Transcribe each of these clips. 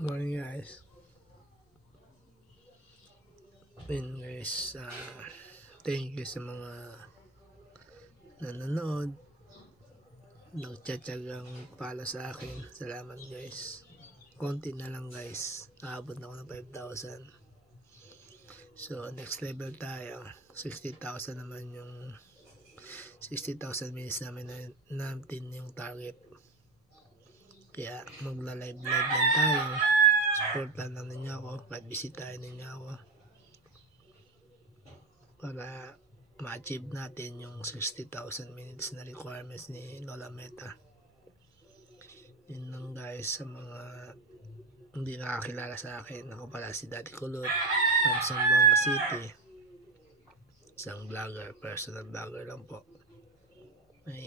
Morning guys. Guys, thank you sa mga nanonood, nagtsatsagang pala sa akin. Salamat guys. Konti na lang guys, aabot na ako ng 5,000. So next level tayo, 60,000 naman yung 60,000 minutes natin yung target. Kaya magla-live lang tayo. Supportan lang ninyo ako, kahit bisitahin ninyo ako para ma-achieve natin yung 60,000 minutes na requirements ni Lola Meta. Yun lang guys, sa mga hindi nakakilala sa akin, ako pala si Daddy Kulot from Zamboanga City, isang vlogger, personal vlogger lang po. May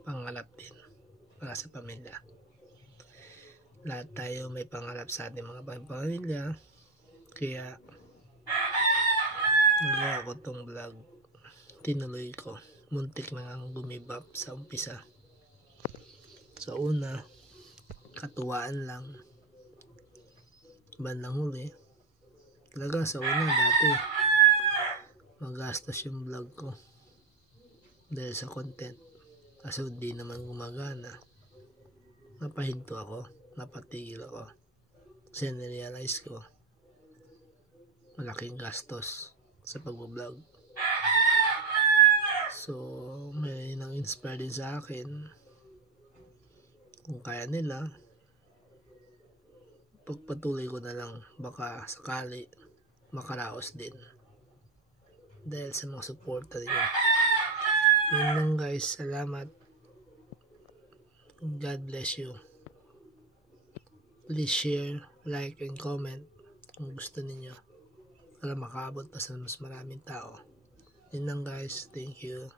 pangarap din para sa pamilya. Lahat tayo may pangarap sa ating mga pamilya, kaya nagawa ko tong vlog, tinuloy ko. Muntik na nga gumibap sa umpisa. Sa una, katuwaan lang, bandang huli talaga. Sa una dati magastos yung vlog ko dahil sa content, kasi hindi naman gumagana. Napahinto ako, napatigil ako kasi nirealize ko malaking gastos sa pag-vlog. So may nang inspire din sa akin, kung kaya nila, pagpatuloy ko na lang, baka sakali makaraos din dahil sa mga suporta nila. Yun lang guys, salamat. God bless you. Please share, like, and comment kung gusto niyo para makaabot pa sa mas maraming tao. Yun lang guys, thank you.